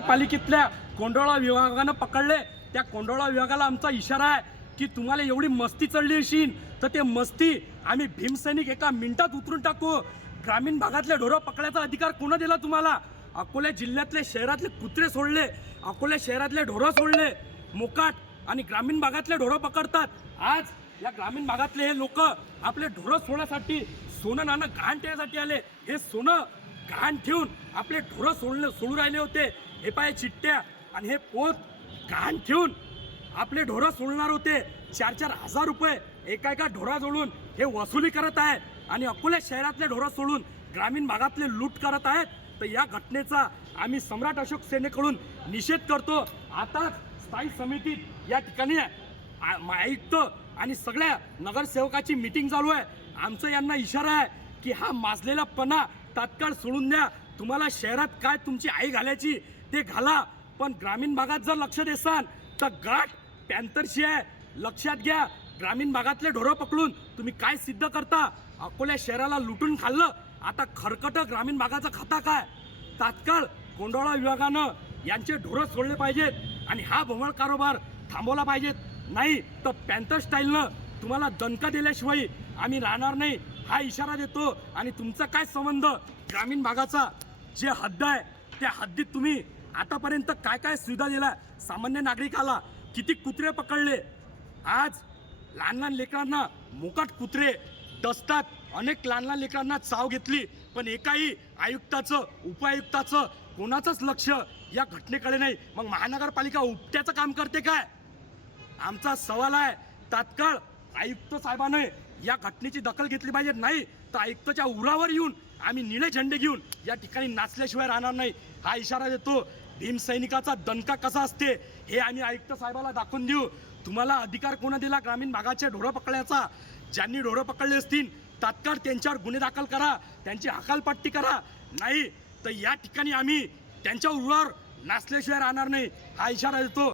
पालिकेतल्या कोंडोळा विभागानं पकडले। त्या कोंडोळा विभागाला आमचा इशारा आहे की तुम्हाला एवढी मस्ती चढली असेल तर ते मस्ती आम्ही भीमसैनिक एका मिनिटात उतरून टाकू। ग्रामीण भागातले ढोरं पकडायचा अधिकार कोण दिला तुम्हाला? अकोला जिल्ह्यातले शहरातले कुत्रे सोडले, अकोला शहरातले ढोरं सोडले, मोकाट आणि ग्रामीण भागातले ढोरं पकडतात। आज या ग्रामीण भागातले हे लोक आपले ढोरं सोडण्यासाठी सोनं नाणं गहाण ठेवण्यासाठी आले। हे सोनं गहाण ठेवून आपले ढोरं सोडू राहिले होते। हे पाय चिट्ट्या आणि हे पोत गहाण ठेवून आपले ढोरं सोडणार होते। 4-4 हजार रुपये एका ढोराजवळून हे वसुली करत आहेत आणि अकोला शहरातले ढोरं सोडून ग्रामीण भागातले लूट करत आहेत। तर या घटनेचा आम्ही सम्राट अशोक सेनेकडून निषेध करतो। आताच स्थायी समितीत या ठिकाणी आयुक्त आणि सगळ्या नगरसेवकाची मीटिंग चालू आहे। आमचा यांना इशारा आहे की हा माजलेला पणा तात्काळ सोडून द्या। तुम्हाला शहरात काय तुमची आई घालायची ते घाला, पण ग्रामीण भागात जर लक्ष देसान तर गाठ पॅन्थरशी आहे। लक्षात घ्या, ग्रामीण भागातले ढोरं पकडून तुम्ही काय सिद्ध करता? अकोला शहराला लुटून खाल्लं, आता खरकट ग्रामीण भागाचं खाता काय? तात्काळ कोंडोळा विभागानं यांचे ढोरं सोडले पाहिजेत आणि हा भोंगळ कारभार थांबवला पाहिजेत। नाही तर पॅन्थर स्टाईलनं तुम्हाला दणका दिल्याशिवाय आम्ही राहणार नाही, हा इशारा देतो। आणि तुमचा काय संबंध ग्रामीण भागाचा? जे हद्द आहे त्या हद्दीत तुम्ही आतापर्यंत काय काय सुविधा दिल्या सामान्य नागरिकाला? किती कुत्रे पकडले? आज लहान लहान लेकरांना मोकाट कुत्रे डसतात, अनेक लहान लहान लेकरांना चाव घेतली, पण एकाही आयुक्ताचं उपायुक्ताचं कोणाचंच लक्ष या घटनेकडे नाही। मग महानगरपालिका उपट्याचं काम करते काय? आमचा सवाल आहे, तात्काळ आयुक्त साहेबांनी या घटनेची दखल घेतली पाहिजे। नाही तर आयुक्ताच्या उरावर येऊन आम्ही निळे झेंडे घेऊन या ठिकाणी नाचल्याशिवाय राहणार नाही, हा इशारा देतो। भीमसैनिकाचा दणका कसा असते हे आम्ही आयुक्त साहेबाला दाखवून देऊ। तुम्हाला अधिकार कोण दिला ग्रामीण भागाचे ढोरं पकडण्याचा? ज्यांनी ढोरं पकडले असतील तात्काळ त्यांच्यावर गुन्हे दाखल करा, त्यांची हकालपट्टी करा। नाही तर या ठिकाणी आम्ही त्यांच्या उरावर नाचल्याशिवाय राहणार नाही, हा इशारा देतो।